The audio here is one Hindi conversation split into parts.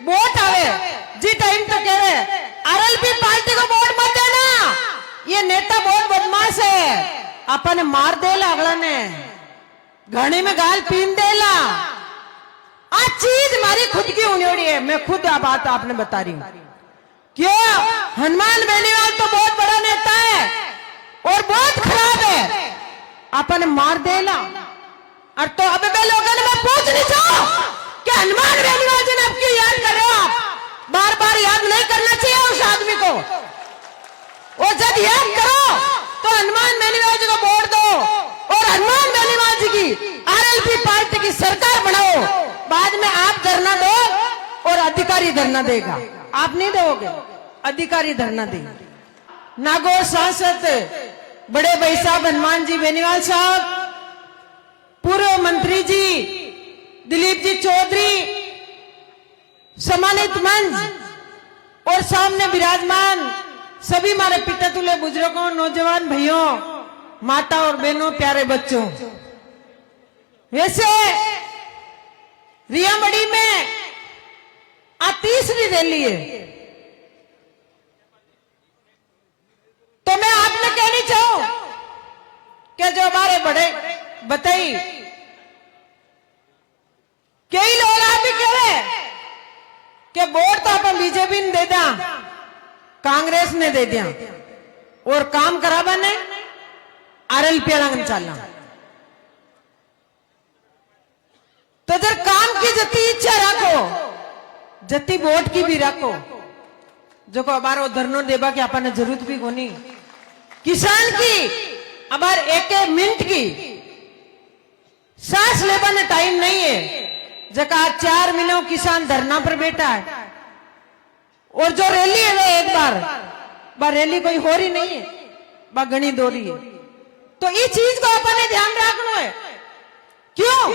वोट आवे जी टाइम तो कह रहे आरएलपी पार्टी को वोट मत देना, ये नेता बहुत बदमाश है, अपन मार देला अगला ने घड़ी में गाल पीन देला। आज चीज हमारी खुद की उन्योड़ी है, मैं खुद बात आपने बता रही हूं। क्यों? हनुमान बेनीवाल तो बहुत बड़ा नेता है और बहुत खराब है, अपन मार देला। और तो अब लोगों ने मैं पूछ नहीं चाहूं कि हनुमान बेनीवाल जी ने अब क्यों याद कर रहे हो? आप बार बार याद नहीं करना चाहिए उस आदमी को। और जब याद करो तो हनुमान बेनीवाल जी को वोट दो और हनुमान बेनीवाल जी की आरएलपी पार्टी की सरकार बनाओ। बाद में आप धरना दो और अधिकारी धरना देगा, आप नहीं दोगे, अधिकारी धरना देगा। नागौर सांसद बड़े भाई साहब हनुमान जी बेनीवाल साहब, पूर्व मंत्री जी दिलीप जी चौधरी, सम्मानित मंच और सामने विराजमान सभी हमारे पिता तुल्य बुजुर्गों, नौजवान भाइयों, माता और बहनों, प्यारे बच्चों, वैसे रियामड़ी में आज तीसरी रैली है, तो मैं आपने कहनी चाहूं कि जो हमारे बड़े बताई कई लोग आप भी कह रहे कि वोट तो अपन बीजेपी ने दे दिया, कांग्रेस ने दे दिया और काम कराबा ने आरएलपी चलना। तो जब काम की जती इच्छा रखो, जती वोट की भी रखो, जो को हमारा धरनो देबा की अपन जरूरत भी कोनी। किसान की अबार एक मिनट की सांस लेबा ने टाइम नहीं है, जका 4 महीनों किसान धरना पर बैठा है। और जो रैली है वो एक बार रैली कोई हो रही नहीं है, बा गणी दो रही है। तो इस चीज को अपन ध्यान रखना है। क्यों?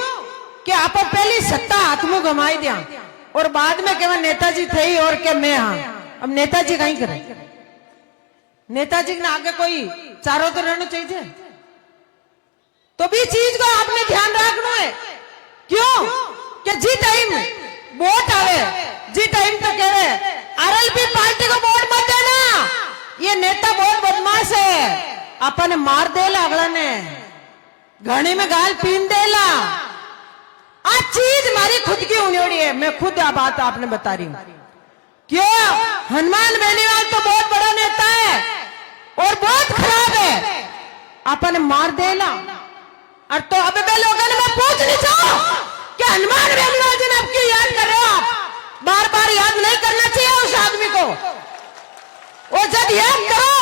कि आप पहली सत्ता हाथ में गमाई दिया और बाद में केवल नेताजी थे ही और के मैं हाँ। अब नेताजी कहीं करे, नेताजी ने आगे कोई चारों तो रहना चाहिए। तो भी चीज को आपने ध्यान रखना है। क्यों? कि जी टाइम वोट आवे जी टाइम तो कह रहे आरएलपी पार्टी को वोट मत देना, ये नेता बहुत बदमाश है, अपन मार देला अगला ने घड़ी में गाल पीन देला। आज चीज हमारी खुद की उन्योड़ी है, मैं खुद बात आपने बता रही हूं। क्यों? हनुमान बेनीवाल तो बहुत बड़ा नेता है और बहुत खराब है, अपन मार देला। और तो अब लोगों ने मैं पूछ नहीं चाहूं कि हनुमान बेनीवाल जी ने अब क्यों याद कर रहे हो? आप बार बार याद नहीं करना चाहिए उस आदमी को। और जब याद करो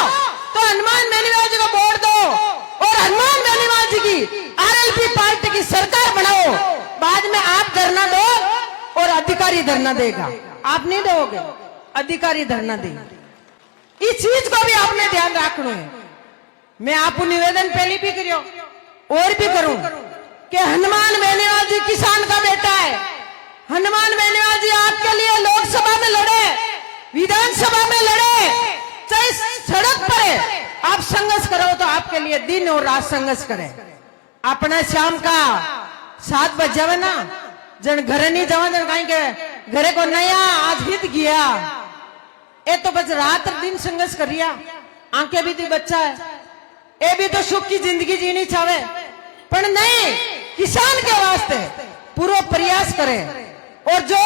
तो हनुमान बेनीवाल जी को वोट दो और हनुमान बेनीवाल जी की आरएलपी पार्टी की सरकार बनाओ। बाद में आप धरना दो और अधिकारी धरना देगा, आप नहीं दोगे, अधिकारी धरना देगा। इस चीज को भी आपने ध्यान रखना है। मैं आपको निवेदन पहले भी करियो और भी करूं कि हनुमान बेनीवाल जी किसान का बेटा है। हनुमान बेनीवाल जी आपके लिए लोकसभा में लड़े, विधानसभा में लड़े, चाहे सड़क पर आप संघर्ष करो तो आपके लिए दिन और रात संघर्ष करें। अपना शाम का 7 बज जावे ना, जन घरे नहीं जावा, जन कहीं के घरे को नया आज हित गया, ये तो बस रात दिन संघर्ष करिया। आंखें भी दी बच्चा है, ये भी तो सुख की जिंदगी जीनी चाहे, पर नहीं, किसान के वास्ते पूरा प्रयास करें। और जो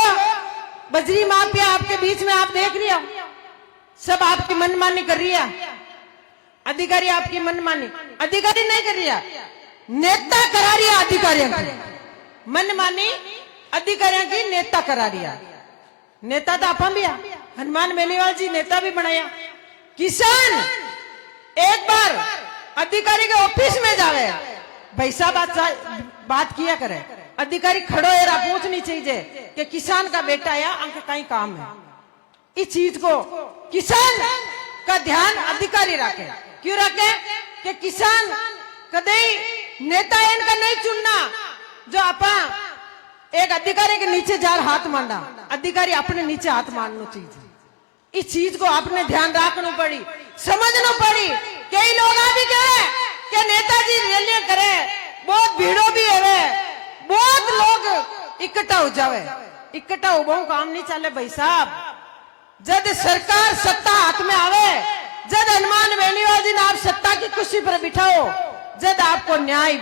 बजरी माफिया आपके बीच में आप देख रही हो, सब आपकी मनमानी कर रही है। अधिकारी आपकी मनमानी, अधिकारी नहीं कर रही है, नेता करा रही है। अधिकारियों की मनमानी अधिकारियों की नेता करा रही है। नेता तो आप भी है, हनुमान बेनीवाल जी नेता भी बनाया। किसान एक बार अधिकारी के ऑफिस में जावे, भाई साहब बात किया करे, अधिकारी खड़ो है, पूछनी चाहिए कि किसान का बेटा या अंक कहीं काम है। इस चीज को किसान का ध्यान अधिकारी रखे। क्यों रखे? कि किसान कदे नेता इनका नहीं चुनना, जो आपा एक अधिकारी के नीचे जार हाथ मारना, अधिकारी अपने नीचे हाथ मारना चाहिए। इस चीज को आपने ध्यान रखना पड़ी, समझना पड़ी। कई लोग भी कहे कि नेताजी रैलियां करे, बहुत भीड़ो भी है, बहुत लोग इकट्ठा हो जावे, इकट्ठा उभो काम नहीं चले भाई साहब। जब सरकार सत्ता हाथ में आवे, जब हनुमान बेनीवाल जी ने आप सत्ता की कुर्सी पर बिठाओ, जब आपको न्याय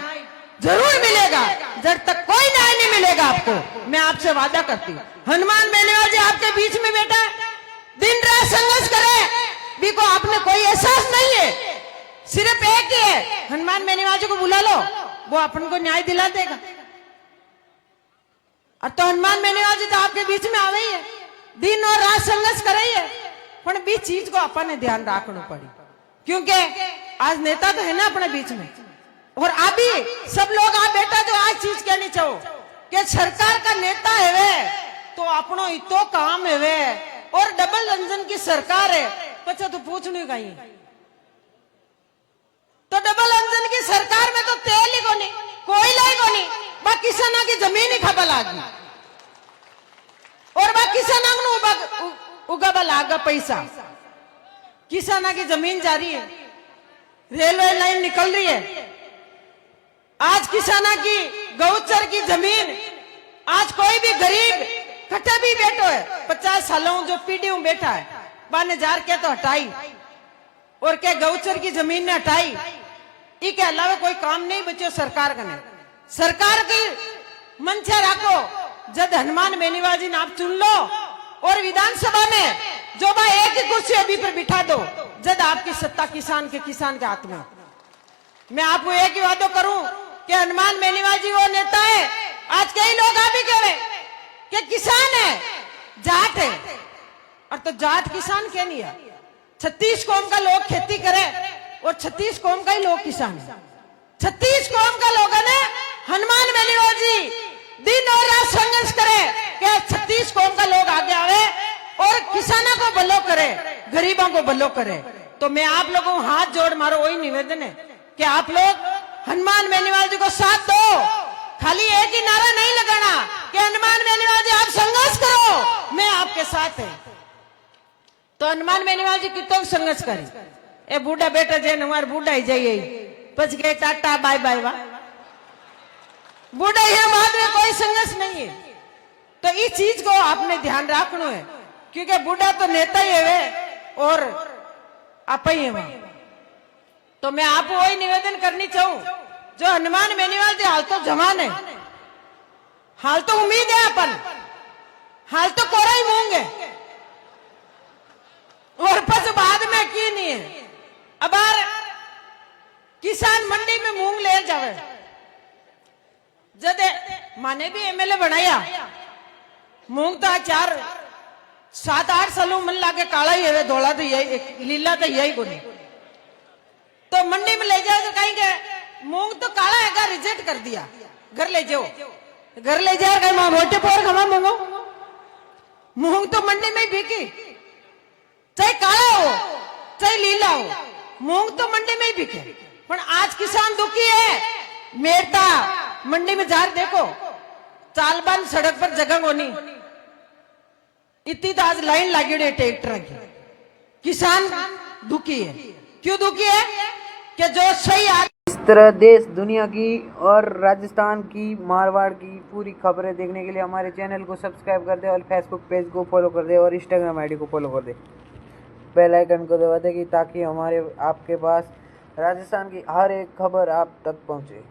जरूर मिलेगा। जब तक कोई न्याय नहीं मिलेगा आपको, मैं आपसे वादा करती हूँ। हनुमान बेनीवाल जी आपके बीच में बैठा है, दिन रात संघर्ष करे, भी को आपने कोई एहसास नहीं है। सिर्फ एक ही है, हनुमान बेनीवाल जी को बुला लो, वो अपन को न्याय दिला देगा। और तो हनुमान बेनीवाल जी तो आपके बीच में आ गई है, दिन और रात संघर्ष कर रही है, पर बीच चीज को अपन ने ध्यान रखना पड़ी, क्योंकि आज नेता तो है ना अपने बीच में। और अभी सब लोग आप बेटा जो आज चीज कहनी चाहो कि सरकार का नेता है वे तो अपनो इतो काम है वे, और डबल इंजन की सरकार है, पचा तो पूछने का ही तो डबल इंजन की सरकार में तो तेल ही को नहीं, कोयला ही को नहीं, बा किसाना की जमीन ही खबा लागी, और बा किसाना उगाबा लागा पैसा। किसाना की जमीन जा रही है, रेलवे लाइन निकल रही है, आज किसाना की गौचर की जमीन, आज कोई भी गरीब कट्टा भी बैठो है 50 सालों जो पीढ़ी में बैठा है, बाने जार के तो हटाई और क्या गौचर की जमीन ने हटाई, इसके अलावा कोई काम नहीं बचो सरकार का। नहीं, सरकार की मंशा रखो, जब हनुमान बेनीवाल जी ने आप चुन लो और विधानसभा में जो बा एक ही कुर्सी अभी पर बिठा दो, जब आपकी सत्ता किसान के हाथ में। मैं आपको एक ही वादा करूं कि हनुमान बेनीवाल जी वो नेता है। आज कई लोग आप ही कह रहे कि किसान है, जाट है, और तो जाट किसान क्या नहीं है। 36 कौम का लोग खेती करे और 36 कौम का ही लोग किसान है। 36 कौम का लोगों ने हनुमान बेनीवाल जी दिन और रात संघर्ष करे कि 36 कौम का लोग आगे आवे और किसानों को बल्लो करे, गरीबों को बल्लो करे। तो मैं आप लोगों को हाथ जोड़ मारो वही निवेदन है कि आप लोग हनुमान बेनीवाल जी को साथ दो। खाली एक ही नारा नहीं लगाना कि हनुमान बेनीवाल जी आप संघर्ष करो, मैं आपके साथ है। तो हनुमान बेनीवाल जी कितो संघर्ष करे, ए बूढ़ा बेटा जे हमारे बूढ़ा ही जाइए पच गए टाटा बाय बाय वाह, बूढ़ा ही बाद में कोई संघर्ष नहीं है। तो इस चीज को आपने ध्यान रखना है, क्योंकि बूढ़ा तो नेता ही है और आप ही है। तो मैं आपको वही निवेदन करनी चाहूं, जो हनुमान बेनीवाल जी हाल तो जवान है, हाल तो उम्मीद है अपन, हाल तो कोरा ही मूंग है, और बस बाद में की नहीं है। अब किसान मंडी में मूंग ले जावे, जद माने भी एमएलए बनाया, मूंग तो 4-7-8 सालों मन लागे काला ही है, धोला तो यही, लीला तो यही गुनी। तो मंडी में ले जाओ तो कहेंगे मूंग तो काला है, रिजेक्ट कर दिया, घर ले जाओ, घर ले जाओ कहीं मां मोटे पोर खमा मंगो। मूंग तो मंडी में बिकी, चाहे काला हो चाहे लीला हो, मूंग तो मंडी में ही बिके। पर आज किसान दुखी है, मेरता मंडी में जार देखो, चालबान सड़क पर जगह होनी, इतनी तो आज लाइन लगी है ट्रैक्टर की। किसान दुखी है, क्यों दुखी है कि जो सही इस तरह देश दुनिया की और राजस्थान की मारवाड़ की पूरी खबरें देखने के लिए हमारे चैनल को सब्सक्राइब कर दे और फेसबुक पेज को फॉलो कर दे और इंस्टाग्राम आईडी को फॉलो कर दे, बेल आइकन को दबा दे, ताकि हमारे आपके पास राजस्थान की हर एक खबर आप तक पहुंचे।